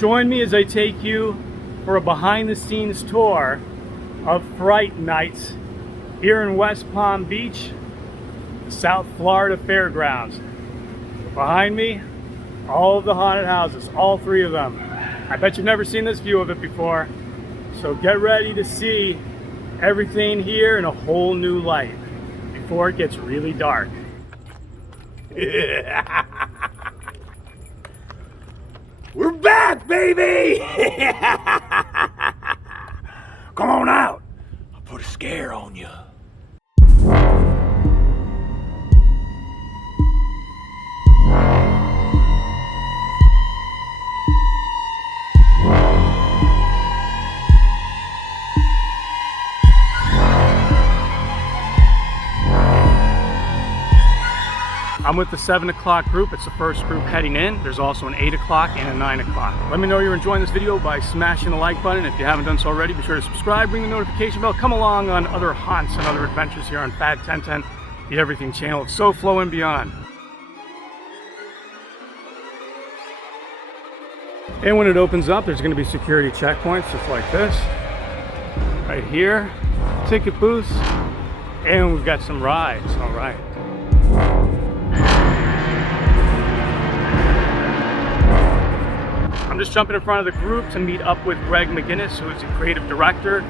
Join me as I take you for a behind-the-scenes tour of Fright Nights here in West Palm Beach, South Florida Fairgrounds. Behind me, all of the haunted houses, all three of them. I bet you've never seen this view of it before, so get ready to see everything here in a whole new light before it gets really dark. We're back, baby! Come on out. I'll put a scare on you. I'm with the 7 o'clock group. It's the first group heading in. There's also an 8 o'clock and a 9 o'clock. Let me know you're enjoying this video by smashing the like button. If you haven't done so already, be sure to subscribe, ring the notification bell, come along on other haunts and other adventures here on Fad 1010, the Everything channel. It's SoFlo and beyond. And when it opens up, there's going to be security checkpoints just like this. Right here, ticket booths, and we've got some rides. All right. I'm just jumping in front of the group to meet up with Greg Mcginnis, who is the creative director,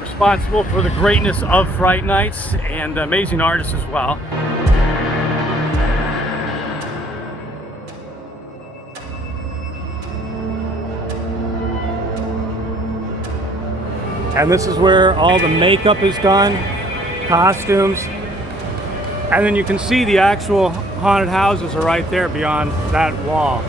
responsible for the greatness of Fright Nights, and amazing artist as well. And this is where all the makeup is done, costumes, and then you can see the actual haunted houses are right there beyond that wall.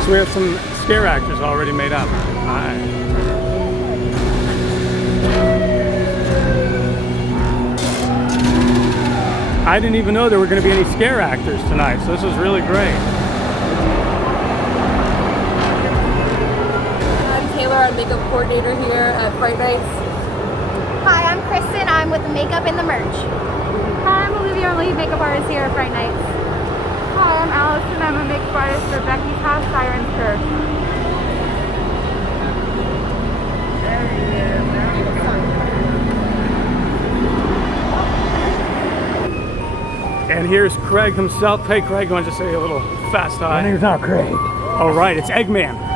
So we have some scare actors already made up. Hi. I didn't even know there were going to be any scare actors tonight, so this is really great. I'm Taylor, I'm makeup coordinator here at Fright Nights. Hi, I'm Kristen. I'm with the makeup and the merch. Hi, I'm Olivia. I'm lead makeup artist here at Fright Nights. Hi, I'm Allison. I'm a makeup artist for Becky's house, Sirens Grotto. And here's Craig himself. Hey Craig, why don't you say a little fast hi? My name's not Craig. All right, it's Eggman.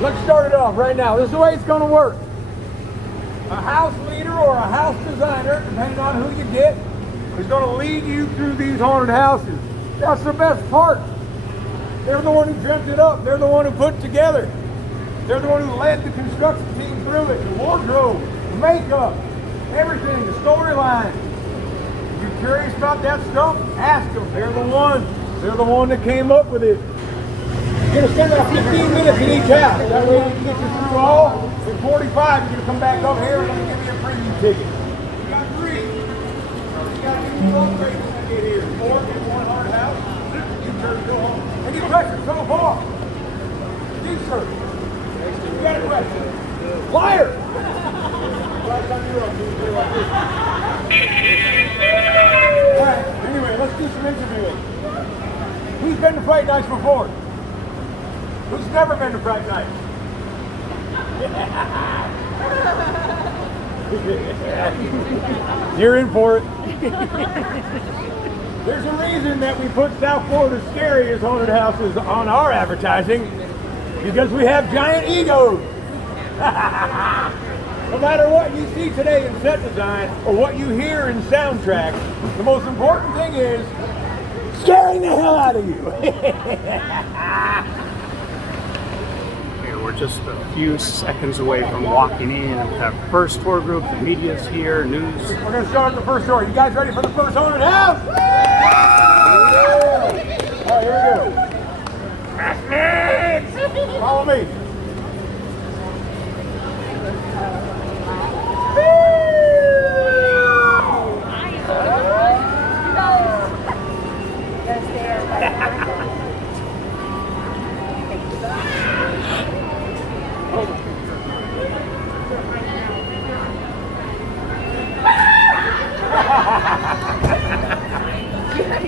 Let's start it off right now. This is the way it's going to work. A house leader or a house designer, depending on who you get, is going to lead you through these haunted houses. That's the best part. They're the one who dreamt it up. They're the one who put it together. They're the one who led the construction team through it. The wardrobe, the makeup, everything, the storyline. If you're curious about that stuff, ask them. They're the one. They're the one that came up with it. You're going to spend about 15 minutes in each house. That way we can get you through all. In 45, you're going to come back up here and I'm going to give you a preview ticket. You got 3. You got to get upgrades when you get here. 4 in one haunted house. You turn go home. Any questions so far? You, sir. You got a question? Liar! Last time you were up, you were like this. Alright, anyway, let's do some interviewing. Who's been to Fright Nights before? Who's never been to Fright Nights? You're in for it. There's a reason that we put South Florida's scariest haunted houses on our advertising. because we have giant egos. No matter what you see today in set design or what you hear in soundtracks, the most important thing is scaring the hell out of you. Here, we're just a few seconds away from walking in. That first tour group, the media's here, news. We're going to start the first tour. You guys ready for the first haunted house? Yeah. All right, here we go. Follow me.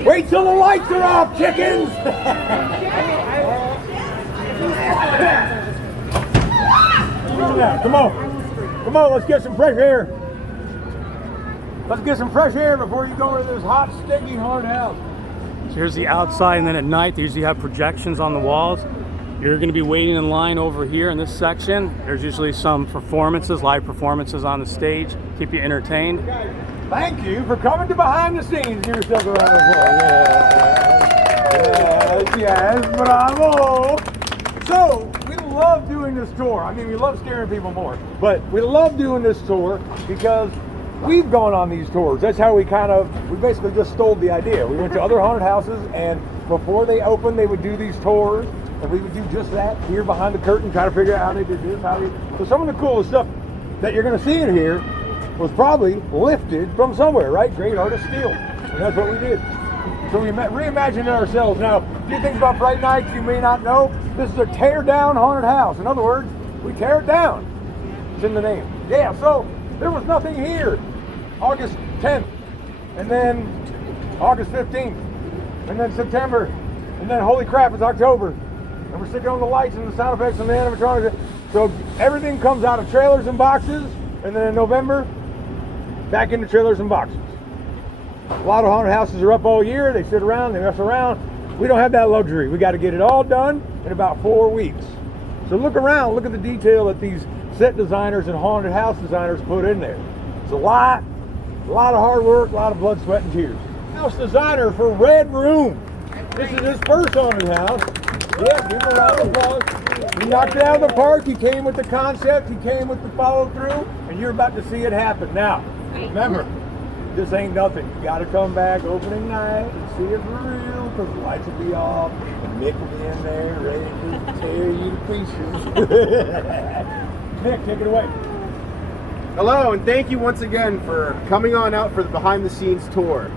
Wait till the lights are off, chickens! Come on. Come on, let's get some fresh air. Let's get some fresh air before you go into this hot, sticky, haunted house. So here's the outside, and then at night they usually have projections on the walls. You're going to be waiting in line over here in this section. There's usually some performances, live performances on the stage, keep you entertained. Thank you for coming to behind the scenes. Give yourself a round of applause. Yes, bravo. So, we love doing this tour. I mean, we love scaring people more, but we love doing this tour because we've gone on these tours. That's how we basically just stole the idea. We went to other haunted houses, and before they opened, they would do these tours, and we would do just that here behind the curtain, try to figure out how they did this, So some of the coolest stuff that you're going to see in here was probably lifted from somewhere, right? Great artist steal. And that's what we did. So we reimagined ourselves. Now, a few things about Fright Nights you may not know. This is a tear-down haunted house. In other words, we tear it down. It's in the name. Yeah, so there was nothing here. August 10th, and then August 15th, and then September, and then holy crap, it's October. And we're sticking on the lights and the sound effects and the animatronics. So everything comes out of trailers and boxes, and then in November, back into trailers and boxes. A lot of haunted houses are up all year. They sit around, they mess around. We don't have that luxury. We got to get it all done in about 4 weeks. So look around, look at the detail that these set designers and haunted house designers put in there. It's a lot of hard work, a lot of blood, sweat, and tears. House designer for Red Room. This is his first haunted house. Yeah, give him a round of applause. He knocked it out of the park. He came with the concept. He came with the follow through, and you're about to see it happen. Now, remember, this ain't nothing. You got to come back opening night and see it for real, because the lights will be off, and Nick will be in there ready to tear you to pieces. Nick, take it away. Hello, and thank you once again for coming on out for the behind the scenes tour.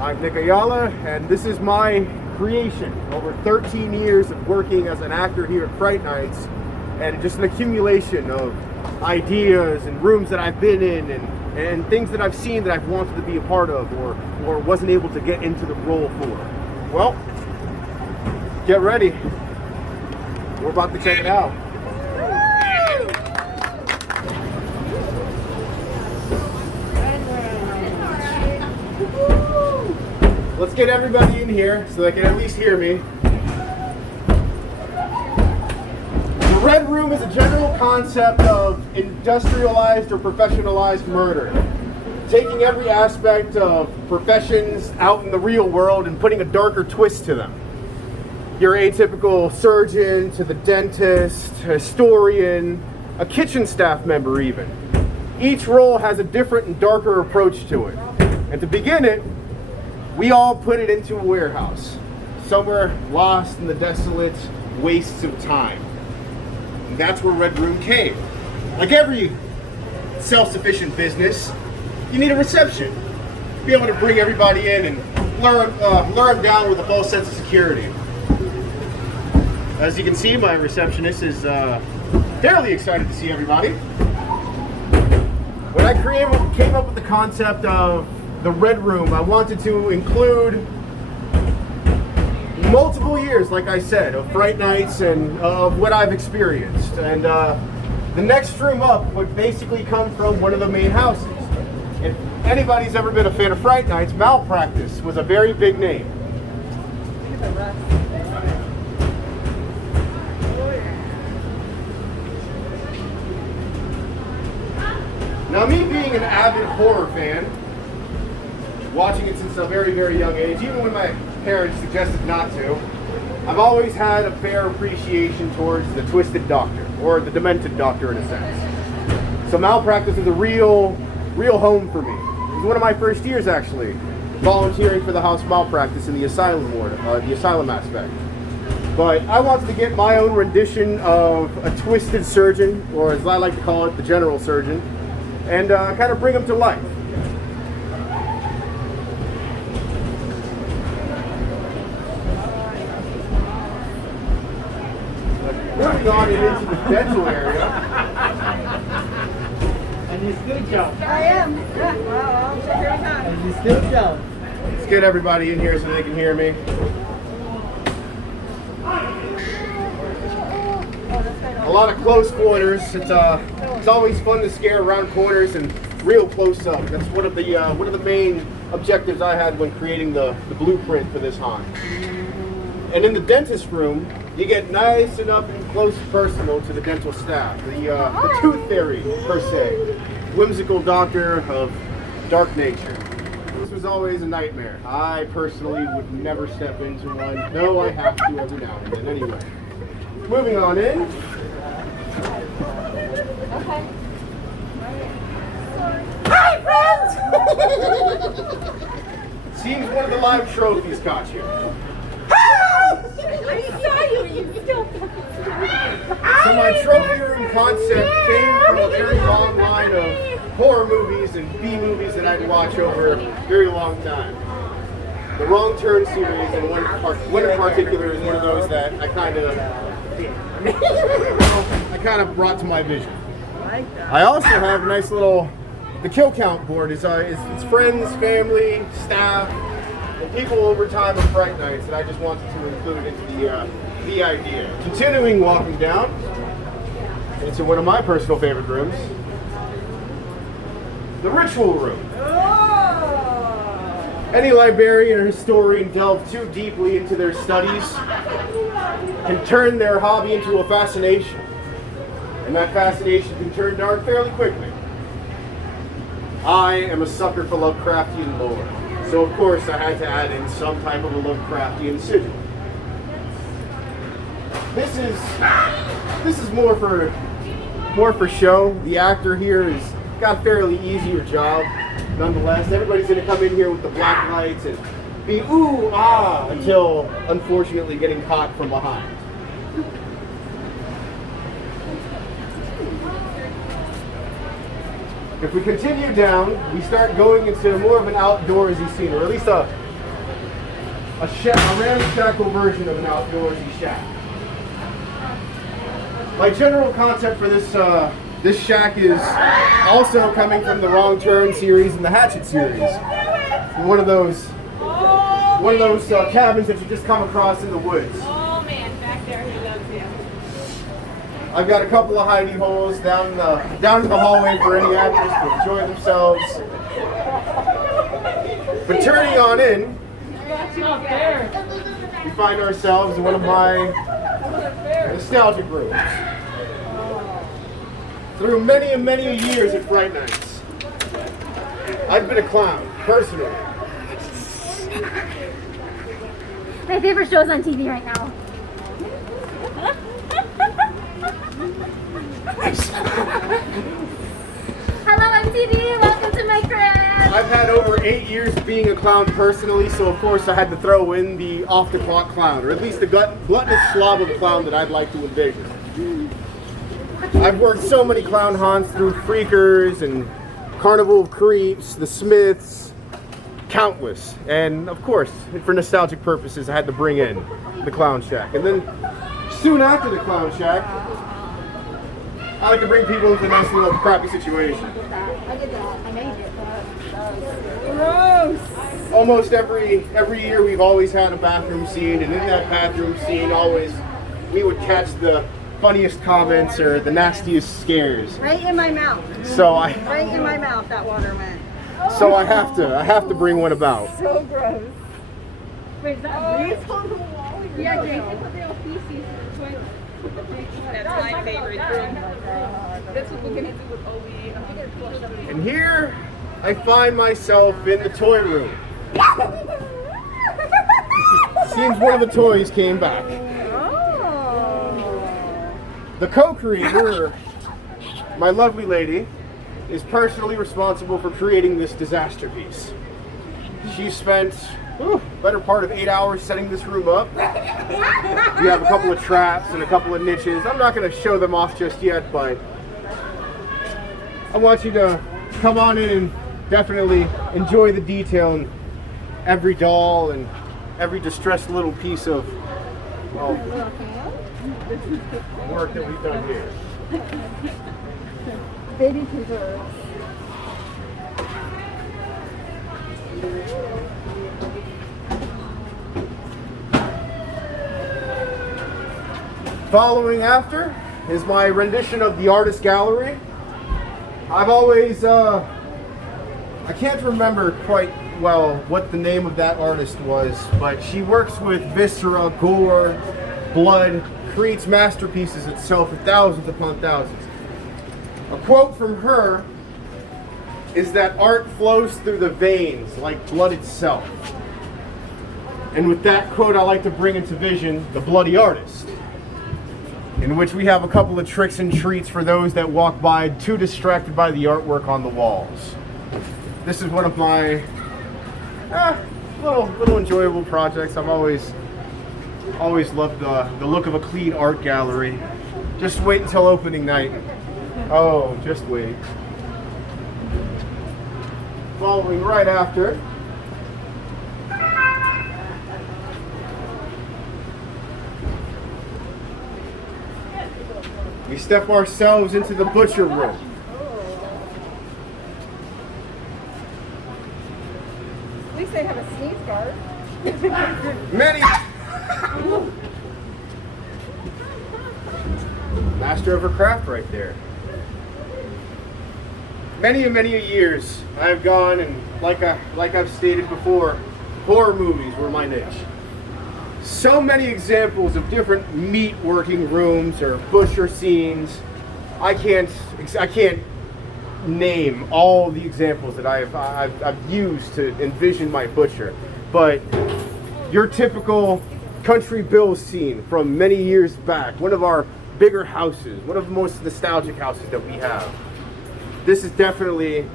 I'm Nick Ayala, and this is my creation. Over 13 years of working as an actor here at Fright Nights, and just an accumulation of ideas and rooms that I've been in and things that I've seen that I've wanted to be a part of or wasn't able to get into the role for. Well, get ready. We're about to check it out. Let's get everybody in here so they can at least hear me. The Red Room is a general concept of industrialized or professionalized murder. Taking every aspect of professions out in the real world and putting a darker twist to them. Your atypical surgeon to the dentist, historian, a kitchen staff member even. Each role has a different and darker approach to it. And to begin it, we all put it into a warehouse, somewhere lost in the desolate wastes of time. And that's where Red Room came. Like every self-sufficient business, you need a reception. Be able to bring everybody in and lure them down with a false sense of security. As you can see, my receptionist is fairly excited to see everybody. When I came up with the concept of the Red Room, I wanted to include multiple years, like I said, of Fright Nights and of what I've experienced. And the next room up would basically come from one of the main houses. If anybody's ever been a fan of Fright Nights, Malpractice was a very big name. Now, me being an avid horror fan, watching it since a very, very young age, even when my parents suggested not to, I've always had a fair appreciation towards the twisted doctor, or the demented doctor in a sense. So malpractice is a real home for me. It was one of my first years, actually, volunteering for the house malpractice in the asylum ward, the asylum aspect. But I wanted to get my own rendition of a twisted surgeon, or as I like to call it, the general surgeon, and kind of bring him to life. Moving on into the dental area. And you still jump. I am. Yeah, well, I'll check every time. And you still jump. Let's get everybody in here so they can hear me. A lot of close quarters. It's always fun to scare around corners and real close up. That's one of the main objectives I had when creating the blueprint for this haunt. And in the dentist room, you get nice enough and close personal to the dental staff. The tooth fairy, per se. Whimsical doctor of dark nature. This was always a nightmare. I personally would never step into one, though I have to every now and then anyway. Moving on in. Okay. Hi, friends! Seems one of the live trophies caught you. I saw you. You still So my trophy room concept came from a very long line of horror movies and B movies that I'd watch over a very long time. The Wrong Turn series, and one in particular, is one of those that I kind of brought to my vision. I also have a nice little, the kill count board is it's friends, family, staff, and people over time of Fright Nights that I just wanted to include into the idea. Continuing walking down into one of my personal favorite rooms, the ritual room. Any librarian or historian delve too deeply into their studies can turn their hobby into a fascination. And that fascination can turn dark fairly quickly. I am a sucker for Lovecraftian lore, so of course I had to add in some type of a Lovecraftian sigil. This is more for show. The actor here has got a fairly easier job. Nonetheless, everybody's going to come in here with the black lights and be ooh ah until unfortunately getting caught from behind. If we continue down, we start going into more of an outdoorsy scene, or at least a ramshackle version of an outdoorsy shack. My general concept for this shack is also coming from the Wrong Turn series and the Hatchet series. One of those cabins that you just come across in the woods. Oh man, back there he loves you. I've got a couple of hidey holes down in the hallway for any actors to enjoy themselves. But turning on in, we find ourselves in one of my nostalgic rooms. Through many and many years at Fright Nights, I've been a clown, personally. My favorite show is on TV right now. Hello, MTV. Welcome to my crib. I've had over 8 years of being a clown personally, so of course I had to throw in the off-the-clock clown, or at least the gluttonous slob of a clown that I'd like to envision. I've worked so many clown haunts through Freakers and Carnival of Creeps, the Smiths, countless. And of course, for nostalgic purposes, I had to bring in the Clown Shack. And then soon after the Clown Shack, I like to bring people into a nice little crappy situation. I did that. I know you did that. Gross. Almost every year we've always had a bathroom scene, and in that bathroom scene we would catch the funniest comments or the nastiest scares. Right in my mouth. Right in my mouth that water went. So I have to bring one about. So gross. Wait, is that grease on the wall? Yeah, Jason put their feces in the toilet. That's my favorite room. That's what we're gonna do with Obi. And here I find myself in the toy room. Seems one of the toys came back. The co-creator, my lovely lady, is personally responsible for creating this disaster piece. She spent better part of 8 hours setting this room up. We have a couple of traps and a couple of niches. I'm not going to show them off just yet, but I want you to come on in and definitely enjoy the detail in every doll and every distressed little piece of work that we've done here. Baby preserves. Following after is my rendition of the artist gallery. I've always, I can't remember quite well what the name of that artist was, but she works with viscera, gore, blood, creates masterpieces itself for thousands upon thousands. A quote from her is that art flows through the veins like blood itself. And with that quote, I like to bring into vision the bloody artist, in which we have a couple of tricks and treats for those that walk by too distracted by the artwork on the walls. This is one of my little enjoyable projects. I've always loved the look of a clean art gallery. Just wait until opening night. Oh, just wait. Following right after, we step ourselves into the butcher room. At least they have a sneeze guard. Many master of her craft right there. Many a years I've gone, and like I've stated before, horror movies were my niche. So many examples of different meat working rooms or butcher scenes. I can't name all the examples that I've used to envision my butcher, but your typical country bill scene from many years back, one of our bigger houses, one of the most nostalgic houses that we have. This has definitely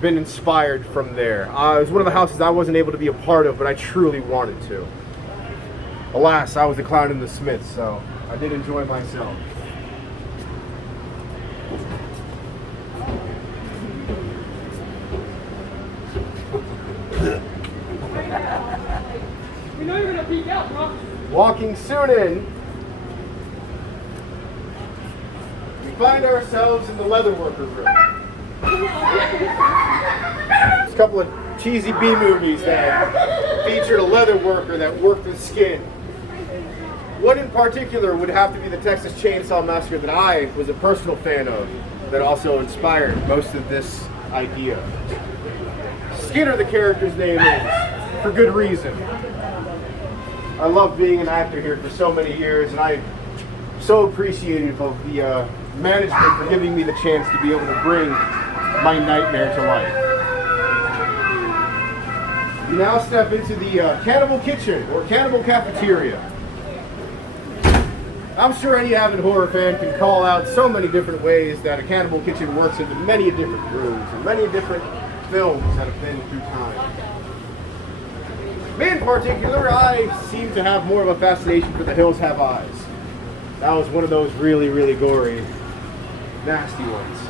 been inspired from there. It was one of the houses I wasn't able to be a part of, but I truly wanted to. Alas, I was the clown in the Smiths, so I did enjoy myself. We know you're gonna peek out, bro. Walking soon in, we find ourselves in the leatherworker room. There's a couple of cheesy B movies that featured a leatherworker that worked with skin. One in particular would have to be the Texas Chainsaw Massacre that I was a personal fan of, that also inspired most of this idea. Skinner, the character's name is, for good reason. I love being an actor here for so many years, and I'm so appreciative of the management for giving me the chance to be able to bring my nightmare to life. We now step into the Cannibal Kitchen, or Cannibal Cafeteria. I'm sure any avid horror fan can call out so many different ways that a Cannibal Kitchen works into many different rooms and many different films that have been through time. Me in particular, I seem to have more of a fascination for The Hills Have Eyes. That was one of those really, really gory, nasty ones.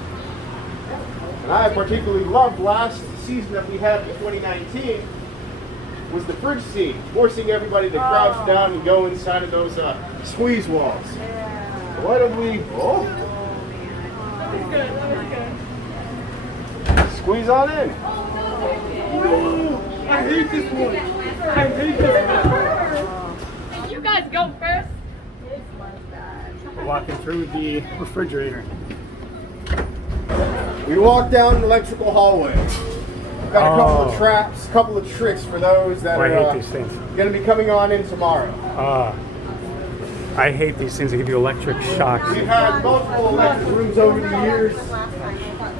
And I particularly loved last season that we had in 2019 was the fridge scene, forcing everybody to crouch down and go inside of those squeeze walls. So why don't we, squeeze on in. I hate this one. I hate this one. You guys go first. We're walking through the refrigerator. We walk down an electrical hallway. Got a couple of traps, a couple of tricks for those that I are hate these things. going to be coming on in tomorrow. I hate these things that give you electric shocks. We've had multiple electric rooms over the years.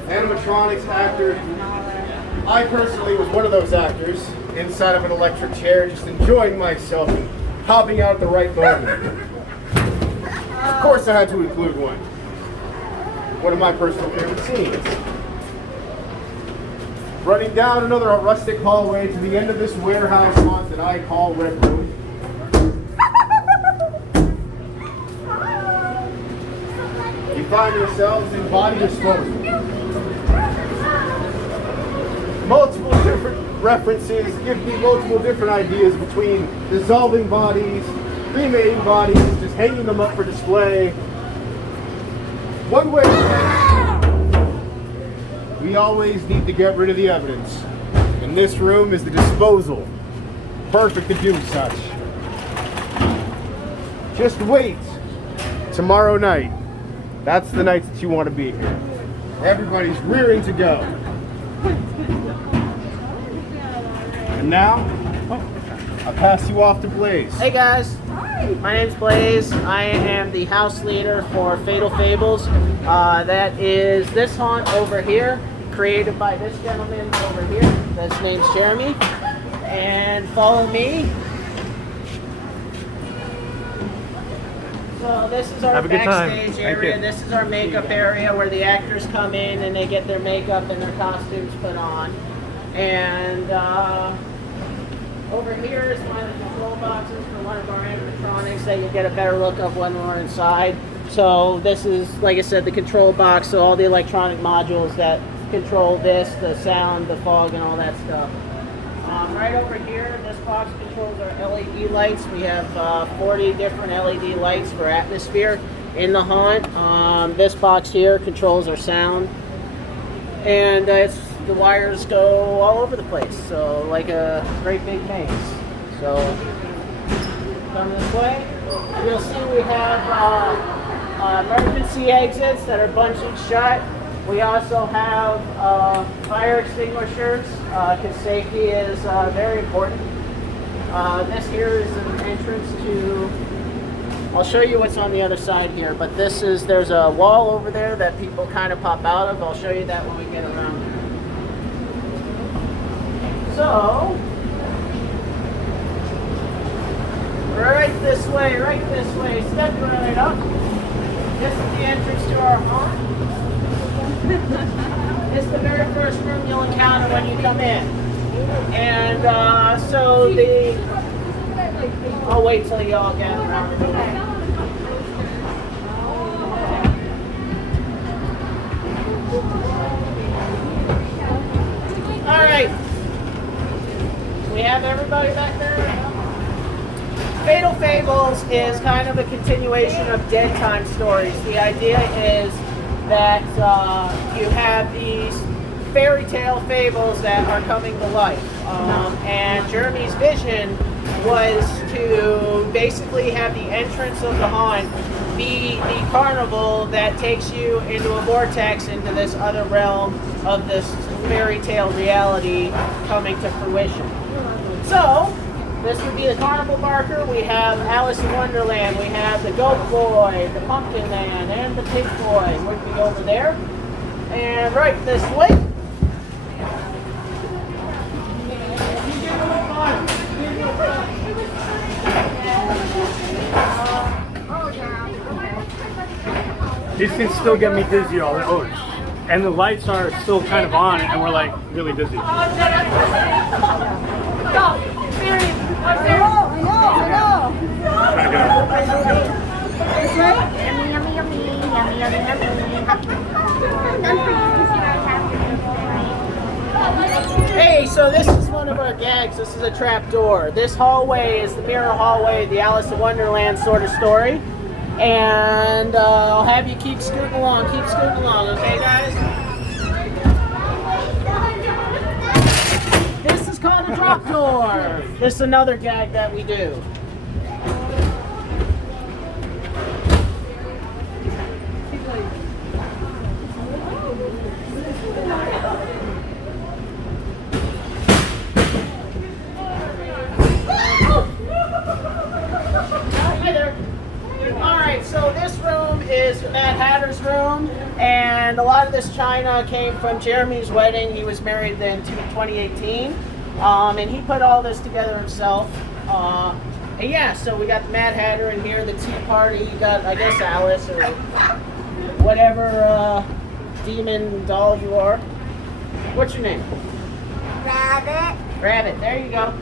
Animatronics actors. I personally was one of those actors inside of an electric chair, just enjoying myself and popping out at the right moment. Of course I had to include one. One of my personal favorite scenes. Running down another rustic hallway to the end of this warehouse haunt that I call Red Room. You find yourselves in body disposal. Multiple different references give me multiple different ideas between dissolving bodies, cremating bodies, just hanging them up for display. One way we always need to get rid of the evidence. And this room is the disposal. Perfect to do such. Just wait. Tomorrow night. That's the night that you want to be here. Everybody's rearing to go. And now, I'll pass you off to Blaze. Hey guys, my name's Blaze. I am the house leader for Fatal Fables. That is this haunt over here, created by this gentleman over here. His name's Jeremy. And follow me. So this is our backstage area. This is our makeup area where the actors come in and they get their makeup and their costumes put on. And over here is one of the control boxes for one of our animatronics that you get a better look of when we're inside. So this is, like I said, the control box, so all the electronic modules that control this, the sound, the fog, and all that stuff. Right over here, this box controls our LED lights. We have 40 different LED lights for atmosphere in the haunt. This box here controls our sound. And the wires go all over the place, so like a great big maze. So come this way. You'll see we have emergency exits that are bunching shut. We also have fire extinguishers because safety is very important. This here is an entrance to, I'll show you what's on the other side here, but there's a wall over there that people kind of pop out of. I'll show you that when we get around there. So, right this way, step right up. This is the entrance to our haunt. It's the very first room you'll encounter when you come in. And I'll wait till you all get around. All right. We have everybody back there? Fatal Fables is kind of a continuation of Dead Time stories. The idea is that you have these fairy tale fables that are coming to life. And Jeremy's vision was to basically have the entrance of the haunt be the carnival that takes you into a vortex into this other realm of this fairy tale reality coming to fruition. So, this would be the Carnival Barker. We have Alice in Wonderland. We have the Goat Boy, the Pumpkin Man, and the Pig Boy would be over there. And right this way. These things still get me dizzy all the time. And the lights are still kind of on, and we're like really dizzy. Yummy, yummy, yummy, yummy, yummy, yummy. Hey, so this is one of our gags. This is a trap door. This hallway is the mirror hallway, the Alice in Wonderland sort of story. And I'll have you keep scooting along, okay guys? This is called a drop door. This is another gag that we do. Hi there. is Mad Hatter's room, and a lot of this china came from Jeremy's wedding. He was married in 2018, and he put all this together himself. And yeah, so we got the Mad Hatter in here, the Tea Party. You got, I guess, Alice or whatever demon doll you are. What's your name? Rabbit. Rabbit. There you go.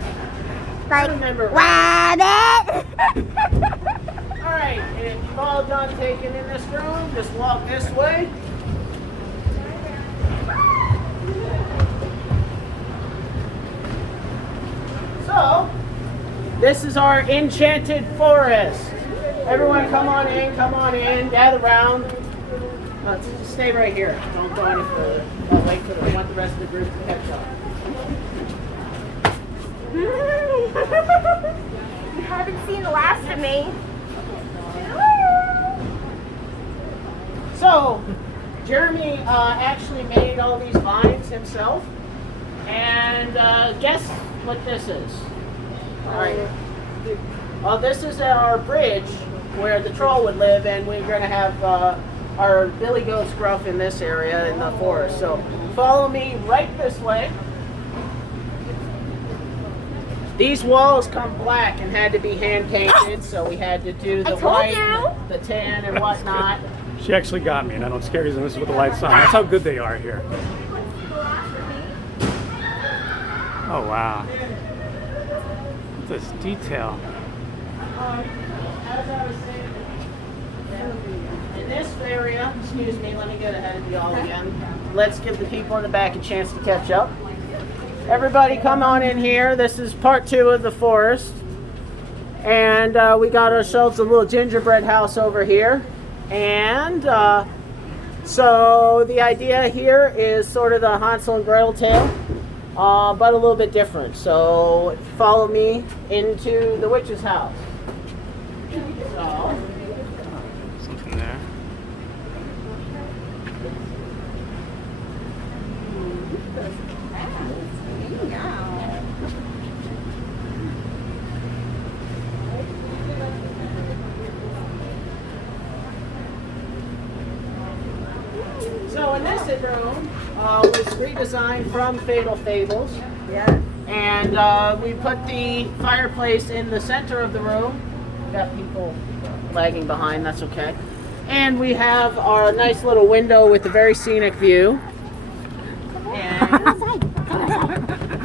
Like, Remember. rabbit. All right, and if you've all done taking in this room, just walk this way. So, this is our enchanted forest. Everyone come on in, gather around. Stay right here, don't go any further. I'll wait for I want the rest of the group to catch up. You haven't seen the last of me. So, Jeremy actually made all these vines himself. And guess what this is? All right. Well, this is our bridge where the troll would live, and we're going to have our billy goats gruff in this area in the forest. So, follow me right this way. These walls come black and had to be hand painted, so we had to do the white, the tan, and whatnot. She actually got me, and I don't scare you with the lights on. That's how good they are here. Oh, wow. Look at this detail. As I was saying, in this area, excuse me, let me get ahead of you all again. Let's give the people in the back a chance to catch up. Everybody come on in here. This is part 2 of the forest. And we got ourselves a little gingerbread house over here. And so the idea here is sort of the Hansel and Gretel tale, but a little bit different. So follow me into the witch's house. So, Something there. So in this room was redesigned from Fables. Yeah. And we put the fireplace in the center of the room. Got people lagging behind, that's okay. And we have our nice little window with a very scenic view. And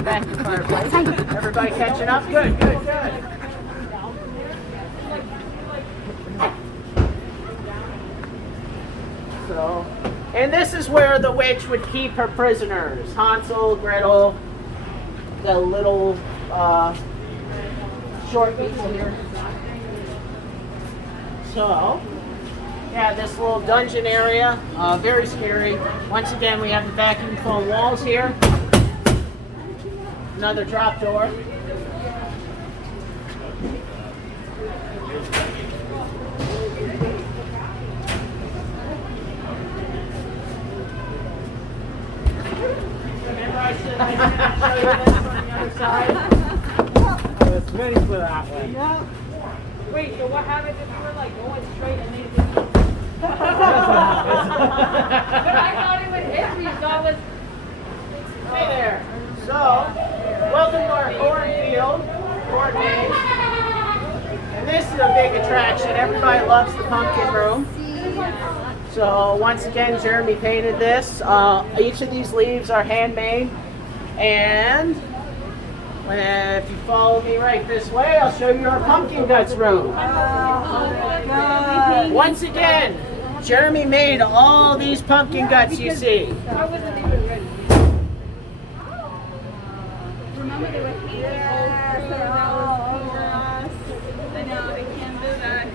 back to the fireplace. Everybody catching up? Good, good, good. So, and this is where the witch would keep her prisoners. Hansel, Gretel, the little short people here. So, yeah, this little dungeon area, very scary. Once again, we have the vacuum foam walls here. Another drop door. Remember I said I didn't show you this from the other side? It's ready for that one. Yeah. Wait, so what happens if we're like going straight and they just... But I thought it would hit me, so I was... Hey there. So, welcome to our cornfield, corn maze. And this is a big attraction. Everybody loves the pumpkin room. So once again, Jeremy painted this. Each of these leaves are handmade. And if you follow me right this way, I'll show you our pumpkin guts room. Once again, Jeremy made all these pumpkin guts you see. I wasn't even ready. Remember they were here. Yes, they're all over us. I know, they can't do that.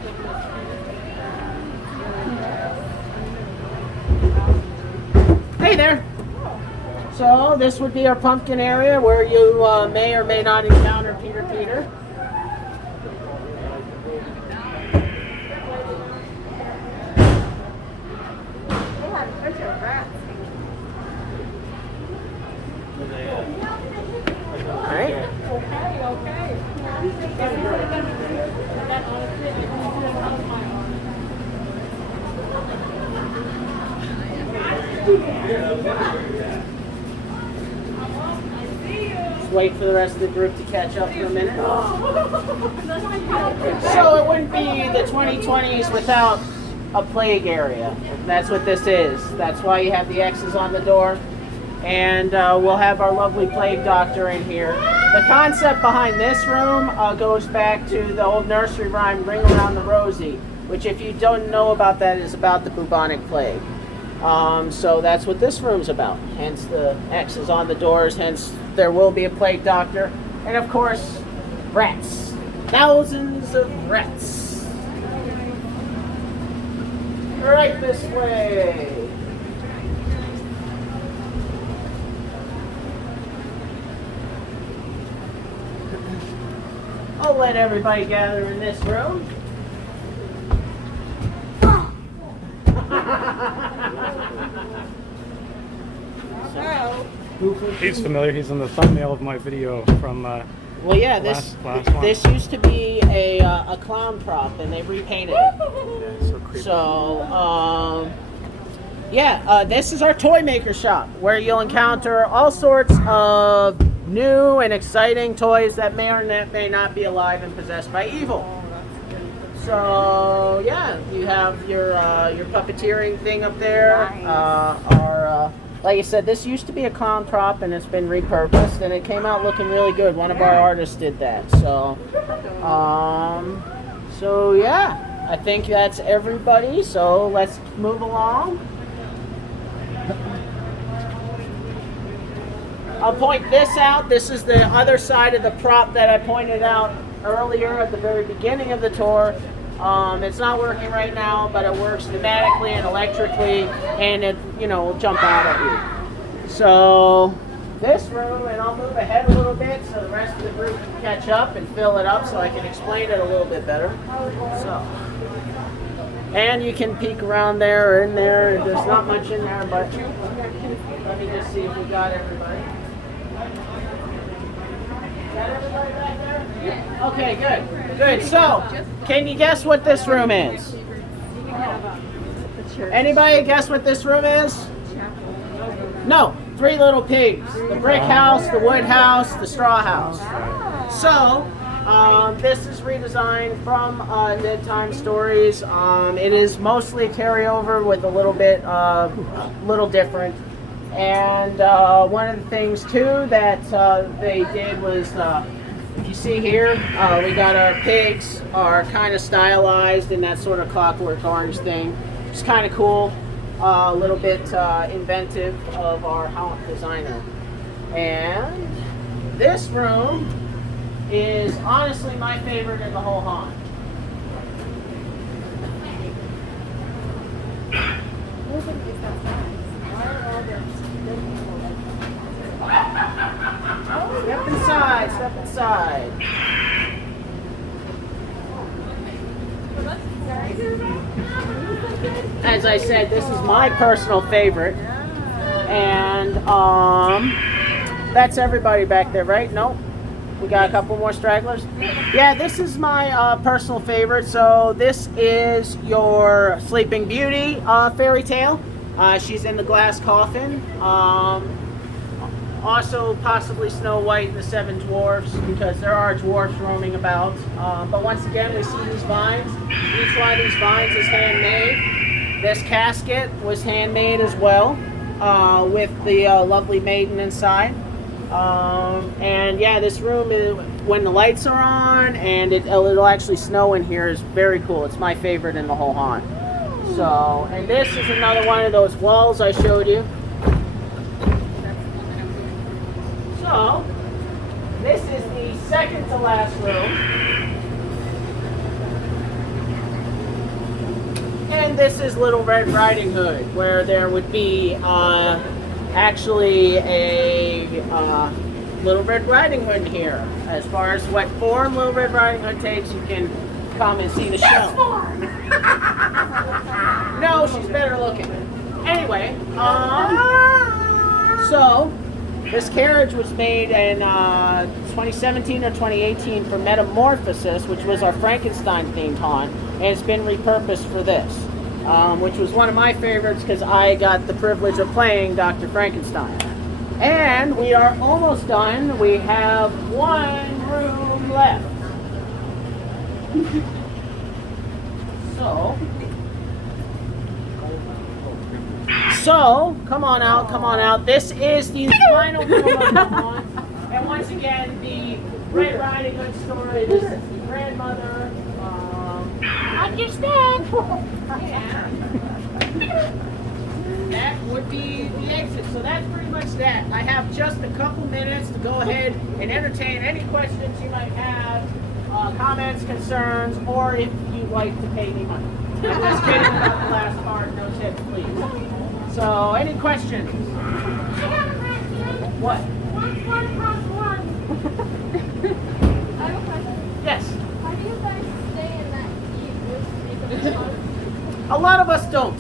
Hey there. So this would be our pumpkin area where you may or may not encounter Peter. They have a bunch of rats. All right. Okay. Just wait for the rest of the group to catch up for a minute. So it wouldn't be the 2020s without a plague area. That's what this is. That's why you have the X's on the door. And we'll have our lovely plague doctor in here. The concept behind this room goes back to the old nursery rhyme, Ring Around the Rosie, which if you don't know about that is about the bubonic plague. So that's what this room's about. Hence the X's on the doors, hence there will be a plague doctor. And of course, rats. Thousands of rats. Right this way. I'll let everybody gather in this room. He's familiar. He's in the thumbnail of my video from well, yeah, last one. this used to be a clown prop, and they repainted it. Yeah, so creepy. So, this is our toy maker shop, where you'll encounter all sorts of new and exciting toys that may or may not be alive and possessed by evil. So, yeah, you have your puppeteering thing up there. Nice. Like I said, this used to be a clown prop, and it's been repurposed, and it came out looking really good. One of our artists did that. So, yeah, I think that's everybody. So let's move along. I'll point this out. This is the other side of the prop that I pointed out earlier at the very beginning of the tour. It's not working right now, but it works pneumatically and electrically, and it, will jump out at you. So this room, and I'll move ahead a little bit so the rest of the group can catch up and fill it up so I can explain it a little bit better. So, and you can peek around there or in there. There's not much in there, but let me just see if we got everybody. Got everybody back there? Yeah. Okay, good. Good. So, can you guess what this room is? Anybody guess what this room is? No. Three Little Pigs. The brick house, the wood house, the straw house. So, this is redesigned from Bedtime Stories. It is mostly a carryover with a little bit, little different. And one of the things too that they did was, if you see here, we got our pigs are kind of stylized in that sort of Clockwork Orange thing. It's kind of cool, a little bit inventive of our haunt designer. And this room is honestly my favorite in the whole haunt. Step inside, step inside. As I said, this is my personal favorite. And that's everybody back there, right? Nope. We got a couple more stragglers. Yeah, this is my personal favorite. So this is your Sleeping Beauty fairy tale. She's in the glass coffin. Also possibly Snow White and the Seven Dwarfs, because there are dwarfs roaming about. But once again, we see these vines. Each one of these vines is handmade. This casket was handmade as well, with the lovely maiden inside. And yeah, this room, when the lights are on and it'll actually snow in here, is very cool. It's my favorite in the whole haunt. So, and this is another one of those walls I showed you. So, this is the second to last room. And this is Little Red Riding Hood, where there would be actually a Little Red Riding Hood here. As far as what form Little Red Riding Hood takes, you can come and see the show. No, she's better looking. Anyway, so this carriage was made in 2017 or 2018 for Metamorphosis, which was our Frankenstein themed haunt, and it's been repurposed for this. which was one of my favorites because I got the privilege of playing Dr. Frankenstein. And we are almost done. We have one room left. So, come on out, come on out. This is the final room of the haunt. And once again, the Red Riding Hood story. This is the grandmother. Understand? And that would be the exit. So that's pretty much that. I have just a couple minutes to go ahead and entertain any questions you might have, comments, concerns, or if you'd like to pay me money. I'm just kidding about the last part. No tips, please. So, any questions? I have a question. What? 1 plus 1. I have a question. Yes. How do you guys stay in that heat? A lot of us don't.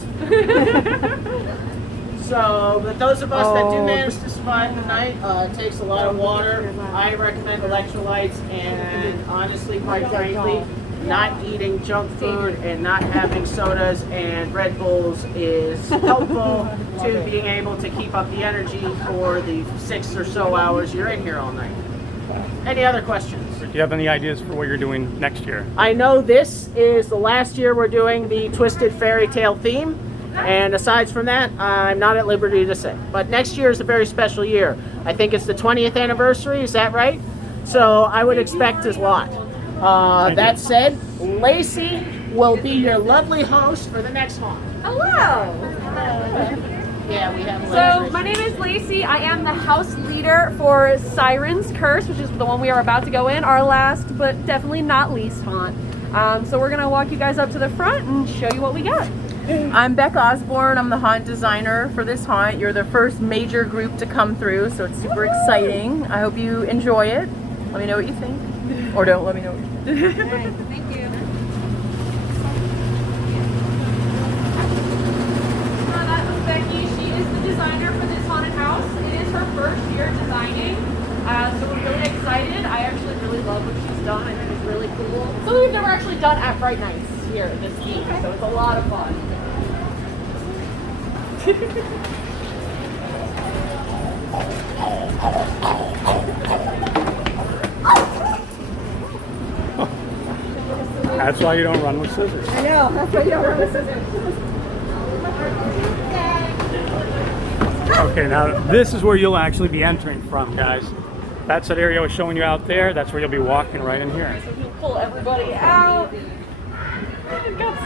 So, but those of us that do manage to survive the night, it takes a lot of water. I recommend electrolytes, and honestly, quite frankly, not eating junk food and not having sodas and Red Bulls is helpful to being able to keep up the energy for the 6 or so hours you're in here all night. Any other questions? Do you have any ideas for what you're doing next year? I know this is the last year we're doing the Twisted Fairy Tale theme, and aside from that, I'm not at liberty to say. But next year is a very special year. I think it's the 20th anniversary, is that right? So I would expect a lot. That said, Lacey will be your lovely host for the next haunt. Hello! Yeah, we have So, my name is Lacey. I am the house leader for Sirens Curse, which is the one we are about to go in, our last but definitely not least haunt. So we're going to walk you guys up to the front and show you what we got. I'm Beck Osborne. I'm the haunt designer for this haunt. You're the first major group to come through, so it's super exciting. I hope you enjoy it. Let me know what you think. Or don't let me know what you think. Thank you. That was Becky. She is the designer for this haunted house. It is her first year designing, so we're really excited. I actually really love what she's done. I think it's really cool. Something we've never actually done at Fright Nights here, this theme, so it's a lot of fun. That's why you don't run with scissors. I know, that's why you don't run with scissors. Okay, now this is where you'll actually be entering from, guys. That's that area I was showing you out there. That's where you'll be walking right in here. So we'll pull everybody out.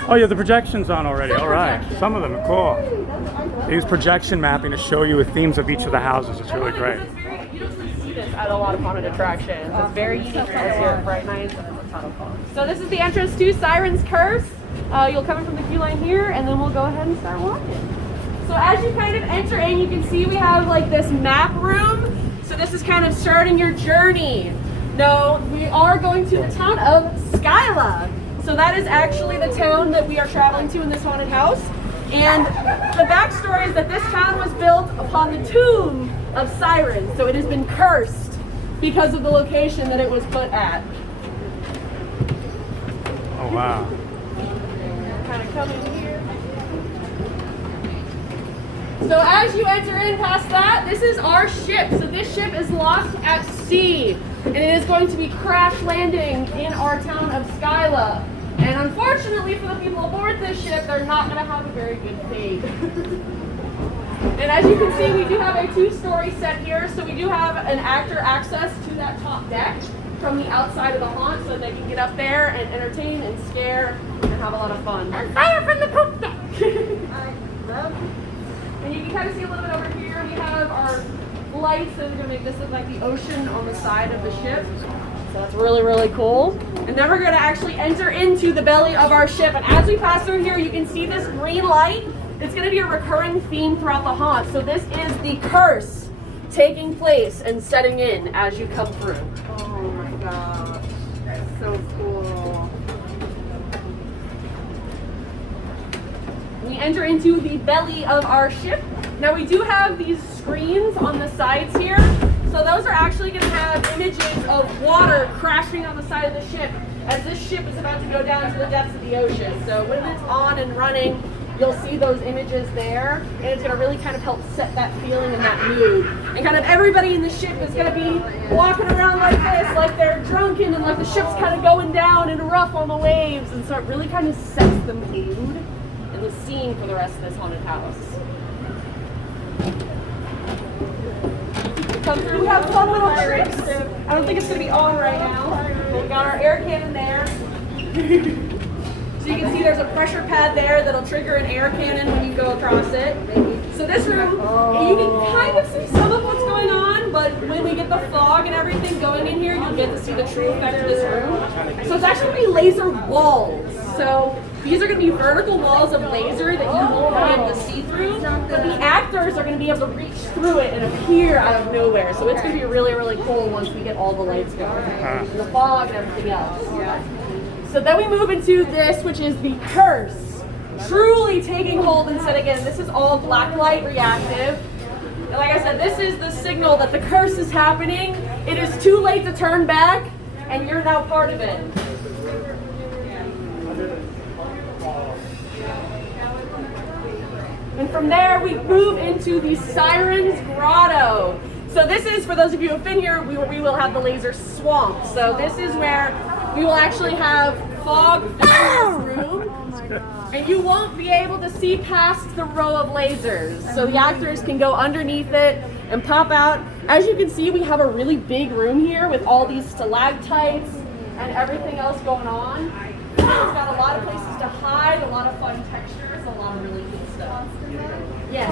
Oh, yeah, the projection's on already. All right. Some of them are cool. They use projection mapping to show you the themes of each of the houses. It's really great. You don't really see this at a lot of haunted attractions. It's very unique to us here at Fright Nights, and it's a ton of fun. So this is the entrance to Siren's Curse. You'll come in from the queue line here, and then we'll go ahead and start walking. So as you kind of enter in, you can see we have like this map room. So this is kind of starting your journey. No, we are going to the town of Skyla. So that is actually the town that we are traveling to in this haunted house. And the backstory is that this town was built upon the tomb of Siren. So it has been cursed because of the location that it was put at. Oh, wow. Kind of come in here. So as you enter in past that, this is our ship. So this ship is lost at sea, and it is going to be crash landing in our town of Skyla. And unfortunately for the people aboard this ship, they're not going to have a very good fate. And as you can see, we do have a 2-story set here, so we do have an actor access to that top deck from the outside of the haunt, so they can get up there and entertain and scare and have a lot of fun. And fire from the poop deck! And you can kind of see a little bit over here, we have our lights that are going to make this look like the ocean on the side of the ship. So that's really, really cool. And then we're going to actually enter into the belly of our ship. And as we pass through here, you can see this green light. It's going to be a recurring theme throughout the haunt. So this is the curse taking place and setting in as you come through. Oh my gosh, that's so cool. We enter into the belly of our ship. Now we do have these screens on the sides here. So those are actually going to have images of water crashing on the side of the ship as this ship is about to go down to the depths of the ocean. So when it's on and running, you'll see those images there, and it's going to really kind of help set that feeling and that mood. And kind of everybody in the ship is going to be walking around like this, like they're drunken, and like the ship's kind of going down and rough on the waves, and so it really kind of sets the mood and the scene for the rest of this haunted house. Come through, we have fun little tricks. I don't think it's going to be on right now. We've got our air cannon there. So you can see there's a pressure pad there that'll trigger an air cannon when you go across it. So this room, you can kind of see some of what's going on, but when we get the fog and everything going in here, you'll get to see the true effect of this room. So it's actually going to be laser walls. So these are going to be vertical walls of laser that you won't be able to see through, but the actors are going to be able to reach through it and appear out of nowhere. So it's going to be really, really cool once we get all the lights going, and the fog and everything else. So then we move into this, which is the curse. Truly taking hold and set again. This is all black light reactive. And like I said, this is the signal that the curse is happening. It is too late to turn back, and you're now part of it. And from there, we move into the Sirens Grotto. So this is, for those of you who have been here, we will have the laser swamp. So this is where we will actually have fog filling this room, and you won't be able to see past the row of lasers. So the actors can go underneath it and pop out. As you can see, we have a really big room here with all these stalactites and everything else going on. It's got a lot of places to hide, a lot of fun textures, a lot of really cool stuff. Yes.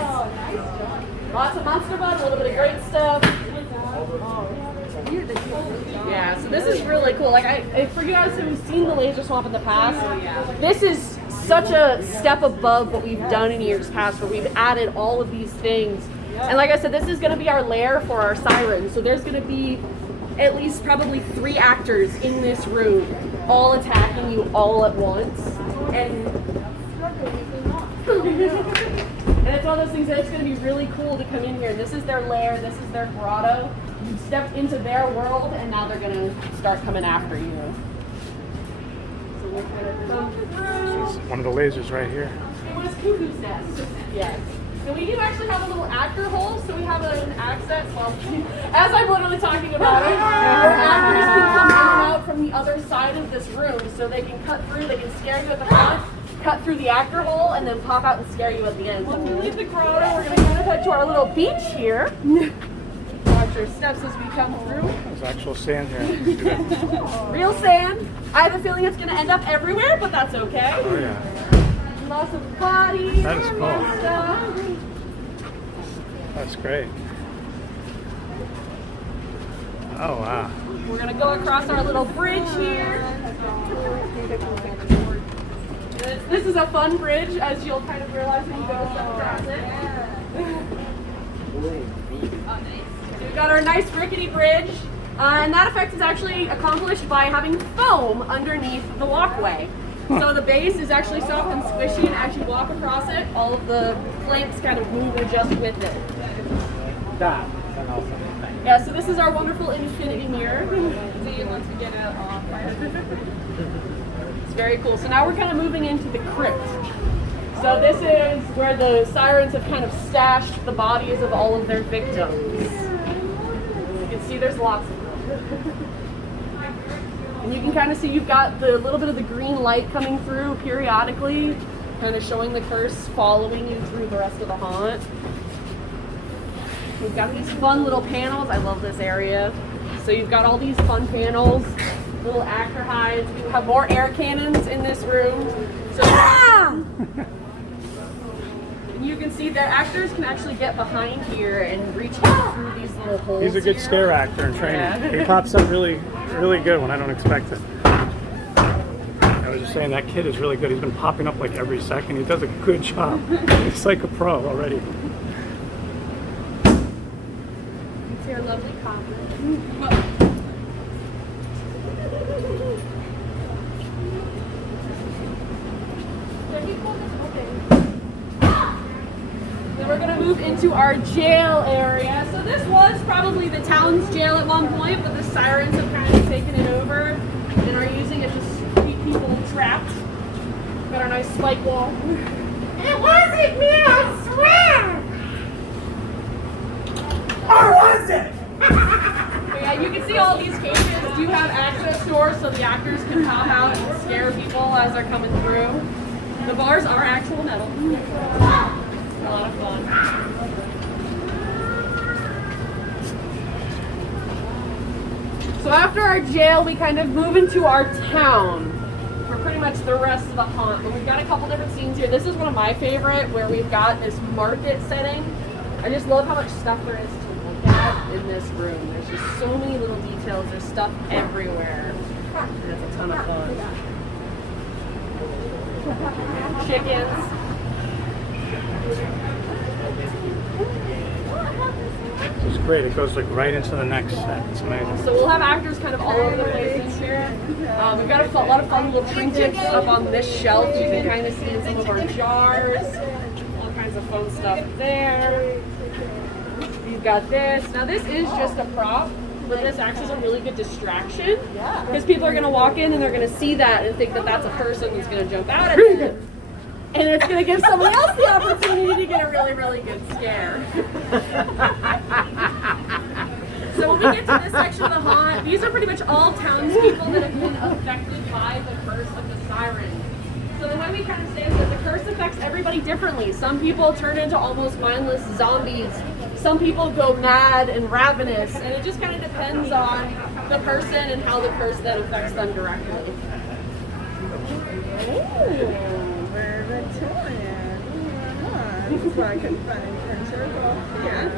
Lots of monster bud, a little bit of great stuff. Yeah, so this is really cool. Like, for you guys who've seen the laser swamp in the past, this is such a step above what we've done in years past, where we've added all of these things. And like I said, this is going to be our lair for our sirens. So there's going to be at least probably 3 actors in this room, all attacking you all at once. And it's one of those things that it's going to be really cool to come in here. This is their lair, this is their grotto. You stepped into their world, and now they're going to start coming after you. So we're going to come through. This is one of the lasers right here. It was Cuckoo's Nest. Yes. So we do actually have a little actor hole, so we have an access. Well, as I'm literally talking about it, our actors can come in and out from the other side of this room, so they can cut through, they can scare you at the front, cut through the actor hole, and then pop out and scare you at the end. So if we leave the grotto, we're going to kind of head to our little beach here. Watch our steps as we come through. There's actual sand here. Real sand. I have a feeling it's going to end up everywhere, but that's okay. Oh yeah. Lots of bodies. That is cool. Stuff. That's great. Oh wow. We're going to go across our little bridge here. This is a fun bridge, as you'll kind of realize when you go across it. So we've got our nice rickety bridge, and that effect is actually accomplished by having foam underneath the walkway. So the base is actually soft and squishy, and as you walk across it, all of the planks kind of move and adjust with it. Yeah, so this is our wonderful infinity mirror. See once we get out off. It's very cool. So now we're kind of moving into the crypt. So this is where the sirens have kind of stashed the bodies of all of their victims. You can see there's lots of them. And you can kind of see you've got the little bit of the green light coming through periodically, kind of showing the curse following you through the rest of the haunt. We've got these fun little panels. I love this area. So you've got all these fun panels, little actor hides. We have more air cannons in this room. So and you can see that actors can actually get behind here and reach through these little holes. He's a good scare actor in training. Yeah. He pops up really good when I don't expect it. I was just saying that kid is really good. He's been popping up like every second. He does a good job. He's like a pro already. It's your lovely comment. Then we're going to move into our jail area. So this was probably the town's jail at one point, but the sirens have kind of taken it over and are using it to keep people trapped. Got our nice spike wall. It wasn't me, I swear! Or was it? But yeah, you can see all these cages do have access doors so the actors can pop out and scare people as they're coming through. The bars are actual metal. A lot of fun. So after our jail, we kind of move into our town for pretty much the rest of the haunt. But we've got a couple different scenes here. This is one of my favorite, where we've got this market setting. I just love how much stuff there is to look at in this room. There's just so many little details. There's stuff everywhere. And it's a ton of fun. Chickens. It's great. It goes like right into the next set. It's amazing. So we'll have actors kind of all over the place in here. We've got a lot of fun little trinkets up on this shelf. You can kind of see in some of our jars. All kinds of fun stuff there. We've got this. Now this is just a prop, but this acts as a really good distraction. Because people are going to walk in and they're going to see that and think that that's a person that's going to jump out at them. And it's going to give somebody else the opportunity to get a really, really good scare. So when we get to this section of the haunt, these are pretty much all townspeople that have been affected by the curse of the Siren. So the way we kind of say is that the curse affects everybody differently. Some people turn into almost mindless zombies. Some people go mad and ravenous. And it just kind of depends on the person and how the curse then affects them directly. This is why I couldn't find any furniture. Yeah.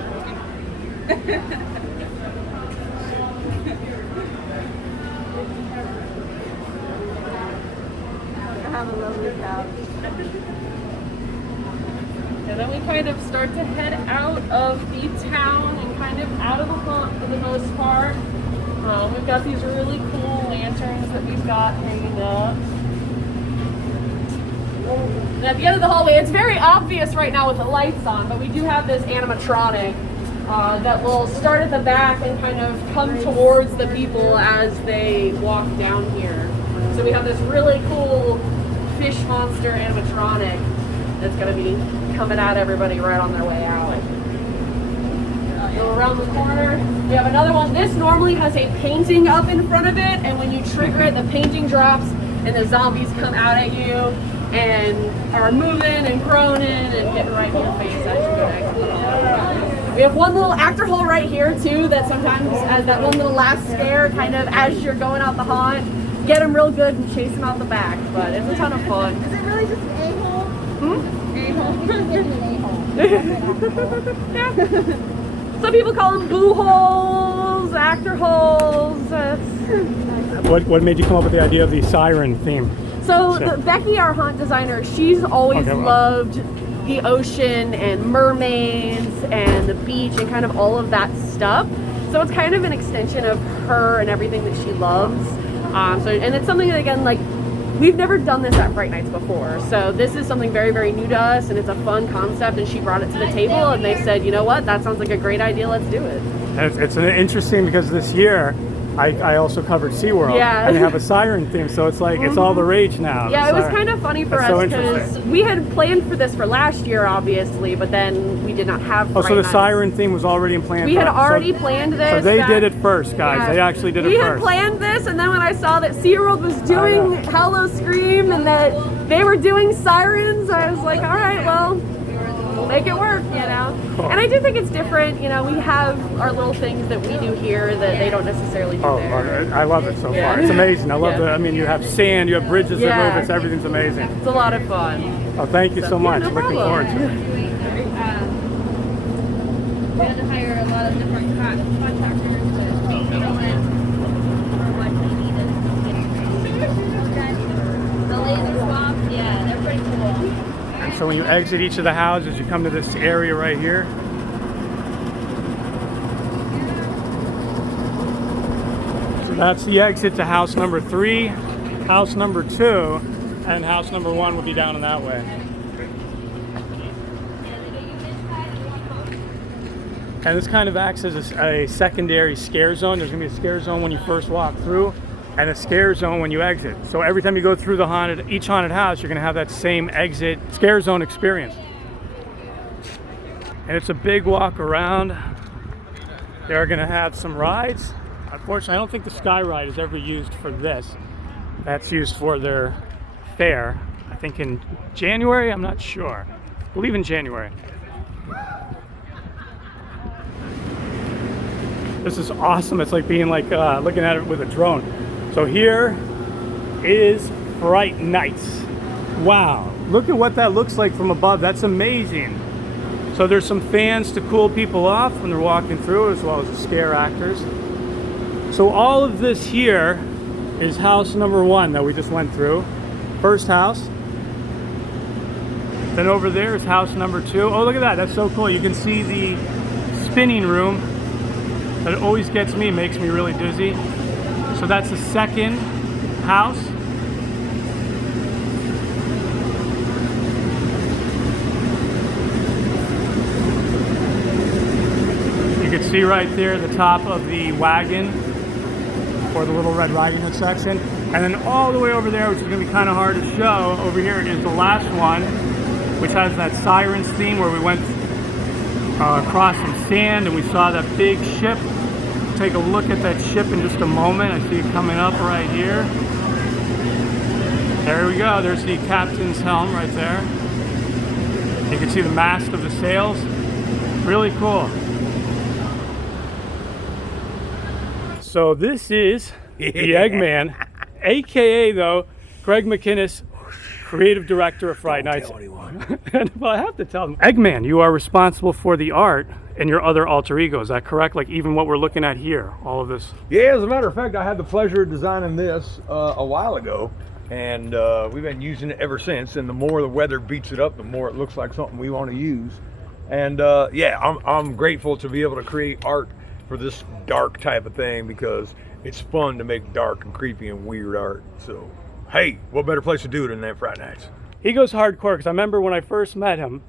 I have a lovely couch. And then we kind of start to head out of the town and kind of out of the haunt for the most part. We've got these really cool lanterns that we've got hanging up. And at the end of the hallway, it's very obvious right now with the lights on, but we do have this animatronic that will start at the back and kind of come towards the people as they walk down here. So we have this really cool fish monster animatronic that's going to be coming at everybody right on their way out. Go around the corner, we have another one. This normally has a painting up in front of it, and when you trigger it, the painting drops and the zombies come out at you and are moving and groaning and getting right in your face as you go exit. We have one little actor hole right here too that sometimes as that one little last scare kind of as you're going out the haunt, get them real good and chase them out the back, but it's a ton of fun. Is it really just an a-hole? Hmm? A-hole. Yeah. Some people call them boo holes, actor holes. What made you come up with the idea of the Siren theme? So Becky, our haunt designer, she's always loved the ocean and mermaids and the beach and kind of all of that stuff. So it's kind of an extension of her and everything that she loves. And it's something that, again, like, we've never done this at Fright Nights before. So this is something very, very new to us, and it's a fun concept, and she brought it to the table, and they said, you know what, that sounds like a great idea, let's do it. It's interesting because this year, I also covered SeaWorld, and they have a Siren theme, so it's like, it's all the rage now. Yeah, it was kind of funny for us because we had planned for this for last year, obviously, but then we did not have Fright so the Nights. Siren theme was already in plan. We had already planned this. So they did it first, guys. Yeah. They actually did it first. We first. had planned this, and then when I saw that SeaWorld was doing Hallow Scream and that they were doing Sirens, I was like, all right, well, we'll make it work, you know. Cool. And I do think it's different, you know, we have our little things that we do here that they don't necessarily do there. I love it so far. It's amazing. I love it. I mean, you have sand, you have bridges that move, everything's amazing. It's a lot of fun. Oh, thank you so much. No Looking forward to it. We had to hire a lot of different contractors to paint the land for what we needed. The laser swaps, yeah, they're pretty cool. And so when you exit each of the houses, you come to this area right here. So that's the exit to house number 3, house number 2, and house number 1 will be down in that way. And this kind of acts as a secondary scare zone. There's going to be a scare zone when you first walk through. and a scare zone when you exit. So every time you go through each haunted house, you're gonna have that same exit scare zone experience. And it's a big walk around. They're gonna have some rides. Unfortunately, I don't think the Sky Ride is ever used for this. That's used for their fair. I think in January, I'm not sure. I believe in January. This is awesome. It's like being like looking at it with a drone. So here is Fright Nights. Wow, look at what that looks like from above. That's amazing. So there's some fans to cool people off when they're walking through, as well as the scare actors. So all of this here is house number 1 that we just went through. First house. Then over there is house number 2. Oh, look at that. That's so cool. You can see the spinning room. That always gets me, makes me really dizzy. So that's the second house. You can see right there the top of the wagon, or the Little Red Riding Hood section. And then all the way over there, which is gonna be kind of hard to show, over here is the last one, which has that Sirens theme where we went across some sand and we saw that big ship. Take a look at that ship in just a moment. I see it coming up right here. There we go. There's the captain's helm right there. You can see the mast of the sails. Really cool. So this is the Eggman, aka though Greg Mcginnis, creative director of Fright Nights. Well, I have to tell them, Eggman, you are responsible for the art and your other alter ego. Is that correct? Like even what we're looking at here, all of this. Yeah, as a matter of fact, I had the pleasure of designing this a while ago, and we've been using it ever since. And the more the weather beats it up, the more it looks like something we want to use. And yeah, I'm grateful to be able to create art for this dark type of thing, because it's fun to make dark and creepy and weird art. So hey, what better place to do it than that Fright Nights? He goes hardcore, because I remember when I first met him,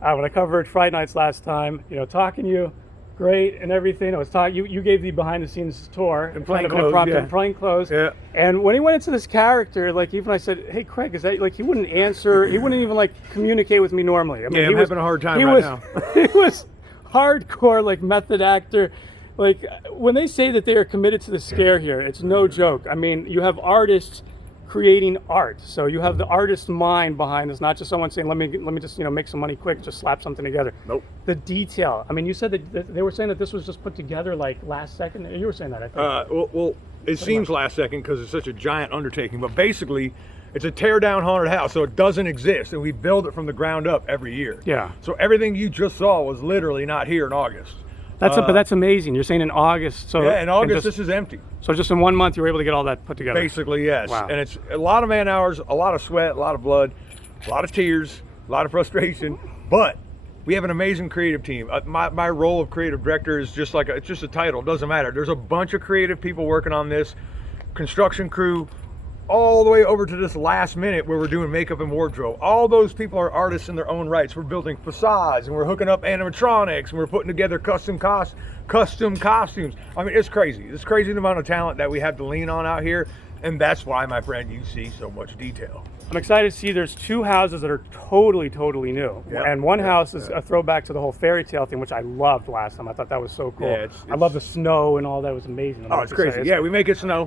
when I covered Fright Nights last time, you know, talking to you, great and everything. I was talking, you gave the behind the scenes tour in plain clothes, yeah. Plain clothes. Yeah. And when he went into this character, like even I said, hey Craig, is that, like, he wouldn't answer, he wouldn't even like communicate with me normally. I mean, yeah, I'm having a hard time now. He was hardcore, like method actor. Like when they say that they are committed to the scare here, it's no joke. I mean, you have artists creating art, so you have the artist's mind behind this, not just someone saying, let me just, you know, make some money quick, just slap something together. Nope. The detail. I mean, you said that they were saying that this was just put together like last second. You were saying that, I think. Well, it seems last second because it's such a giant undertaking, but basically it's a tear down haunted house, so it doesn't exist, and we build it from the ground up every year. Yeah. So everything you just saw was literally not here in August. But that's amazing. You're saying in August. So yeah, in August this is empty. So just in 1 month you were able to get all that put together. Basically, yes. Wow. And it's a lot of man hours, a lot of sweat, a lot of blood, a lot of tears, a lot of frustration. But we have an amazing creative team. My role of creative director is just like it's just a title. It doesn't matter. There's a bunch of creative people working on this, construction crew, all the way over to this last minute where we're doing makeup and wardrobe. All those people are artists in their own rights. We're building facades and we're hooking up animatronics and we're putting together custom costumes. I mean, it's crazy. It's crazy the amount of talent that we have to lean on out here. And that's why, my friend, you see so much detail. I'm excited to see there's 2 houses that are totally new. Yeah, and one house is a throwback to the whole fairy tale thing, which I loved last time. I thought that was so cool. Yeah, I love the snow and all that. It was amazing. Oh, it's crazy. Yeah, we make it snow.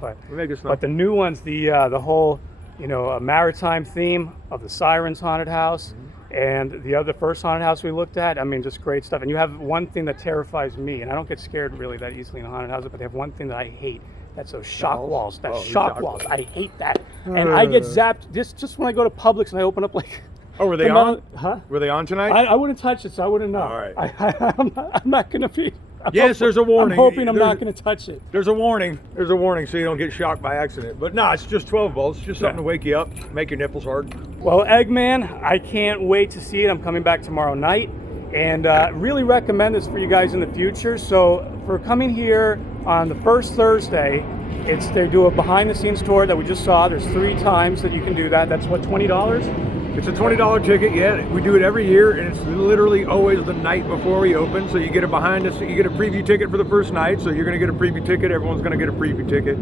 But the new one's the whole, you know, maritime theme of the Sirens haunted house. And the first haunted house we looked at, I mean, just great stuff. And you have one thing that terrifies me, and I don't get scared really that easily in a haunted house, but they have one thing that I hate. That's those shock walls. Shock walls. I hate that. And I get zapped just when I go to Publix and I open up like. Oh, were they on? Huh? Were they on tonight? I wouldn't touch it, so I wouldn't know. All right. I'm not going to be. Yes, there's a warning. I'm hoping I'm not going to touch it. There's a warning. There's a warning so you don't get shocked by accident. But no, it's just 12 volts. It's just something to wake you up, make your nipples hard. Well, Eggman, I can't wait to see it. I'm coming back tomorrow night. And really recommend this for you guys in the future. So for coming here on the first Thursday, they do a behind the scenes tour that we just saw. There's 3 times that you can do that. That's what, $20? It's a $20 ticket. Yeah, we do it every year, and it's literally always the night before we open. So you get a preview ticket for the first night. So you're going to get a preview ticket. Everyone's going to get a preview ticket.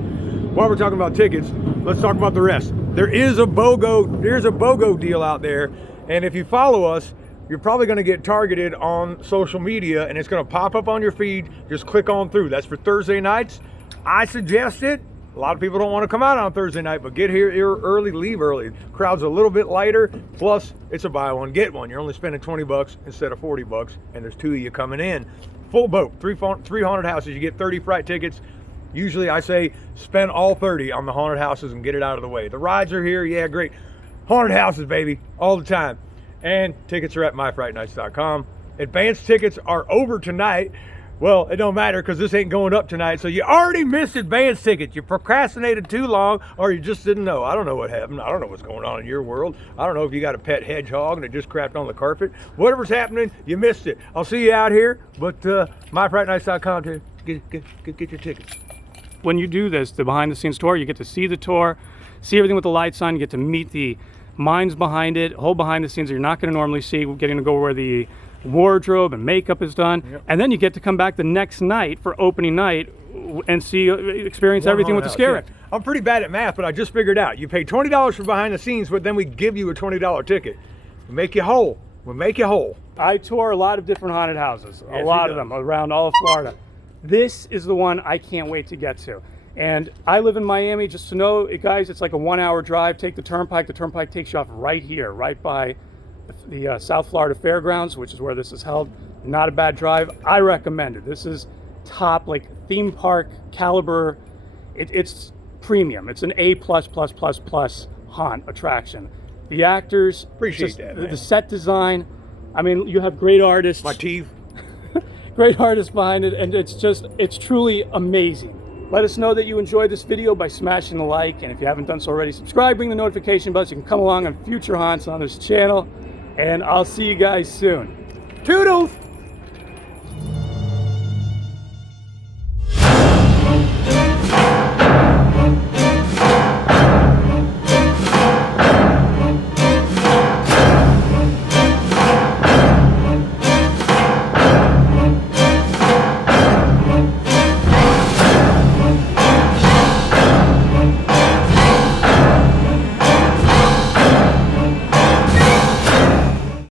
while we're talking about tickets, let's talk about the rest. There's a BOGO deal out there, and if you follow us, you're probably going to get targeted on social media, and it's going to pop up on your feed. Just click on through. That's for Thursday nights. I suggest it. A lot of people don't want to come out on Thursday night, but get here early, leave early. Crowd's a little bit lighter, plus it's a buy one, get one. You're only spending 20 bucks instead of 40 bucks, and there's 2 of you coming in. Full boat, 3 haunted houses. You get 30 Fright tickets. Usually I say spend all 30 on the haunted houses and get it out of the way. The rides are here, yeah, great. Haunted houses, baby, all the time. And tickets are at myfrightnights.com. Advanced tickets are over tonight. Well, it don't matter because this ain't going up tonight, so you already missed advance tickets. You procrastinated too long, or you just didn't know. I don't know what happened. I don't know what's going on in your world. I don't know if you got a pet hedgehog and it just crapped on the carpet. Whatever's happening, you missed it. I'll see you out here, but myfrightnights.com to get your tickets. When you do this, the behind the scenes tour, you get to see the tour, see everything with the lights on, you get to meet the minds behind it, whole behind the scenes that you're not going to normally see, getting to go where the wardrobe and makeup is done. Yep. And then you get to come back the next night for opening night and experience everything with the scare act. I'm pretty bad at math, but I just figured out. You pay $20 for behind the scenes, but then we give you a $20 ticket. We make you whole. We'll make you whole. I tour a lot of different haunted houses, a lot of them around all of Florida. This is the one I can't wait to get to. And I live in Miami, just to know, guys, it's like a 1 hour drive. Take the turnpike. The turnpike takes you off right here, right by the South Florida Fairgrounds, which is where this is held. Not a bad drive. I recommend it. This is top, like, theme park caliber. It's premium. It's an A+++ haunt attraction. The actors, appreciate that, man. The set design. I mean, you have great artists. My teeth. Great artists behind it, and it's truly amazing. Let us know that you enjoyed this video by smashing the like, and if you haven't done so already, subscribe, ring the notification bell so you can come along on future haunts on this channel, and I'll see you guys soon. Toodles!